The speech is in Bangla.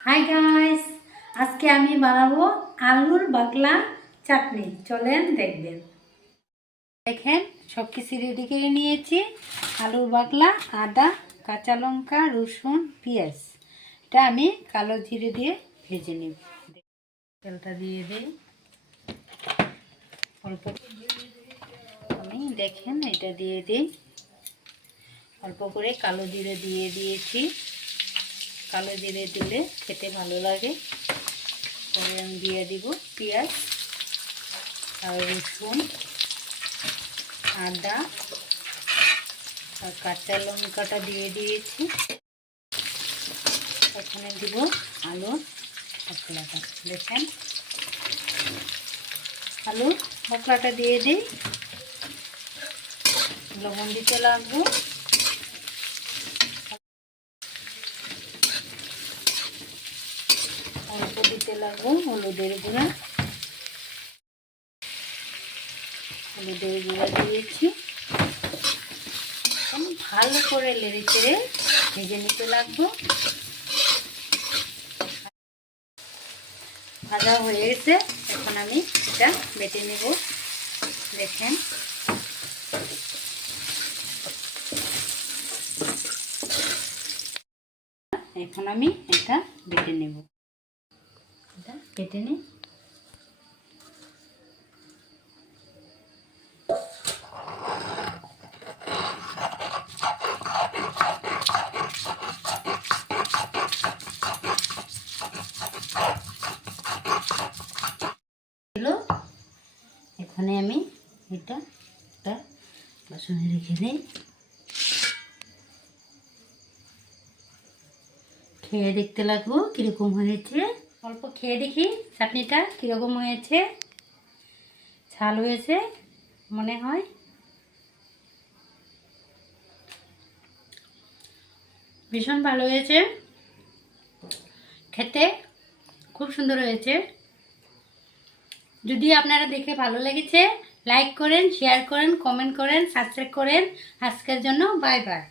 হাই গাইস, আজকে আমি বানাবো আলুর বাকলা চাটনি। চলেন দেখবেন। দেখেন সব কিছু রেডি করে নিয়েছি। আলুর বাকলা, আদা, কাঁচা লঙ্কা, রসুন, পেঁয়াজ। এটা আমি কালো জিরে দিয়ে ভেজে নিব। তেলটা দিয়ে দিই অল্প। আমি দেখেন এটা দিয়ে দিই অল্প করে। কালো জিরে দিয়ে দিয়েছি। কালো জিরে দিলে খেতে ভালো লাগে। পরে আমি দিয়ে দিব পেঁয়াজ আর রসুন, আদা আর কাঁচা লঙ্কাটা দিয়ে দিয়েছি। এখানে দিব আলুর বাকলাটা। দেখেন আলুর বাকলাটা দিয়ে দিই। লবণ দিতে লাগবো। অল্প দিতে লাগবো হলুদের গুঁড়া। হলুদের গুঁড়া দিয়েছি। ভালো করে নেড়ে চেড়ে ভেজে নিতে লাগবো। ভাজা হয়ে গেছে। এখন আমি এটা বেটে নেব। দেখেন এখন আমি এটা বেটে নেব। এটা বেটে নিই। এখানে আমি এটা একটা বাসনে রেখে দিই। খেয়ে দেখতে লাগবো কিরকম হয়েছে। অল্প খেয়ে দেখি চাটনিটা কিরকম হয়েছে। ঝাল হয়েছে মনে হয়। ভীষণ ভালো হয়েছে, খেতে খুব সুন্দর হয়েছে। যদি আপনারা দেখে ভালো লেগেছে লাইক করেন, শেয়ার করেন, কমেন্ট করেন, সাবস্ক্রাইব করেন। আজকের জন্য বাই বাই।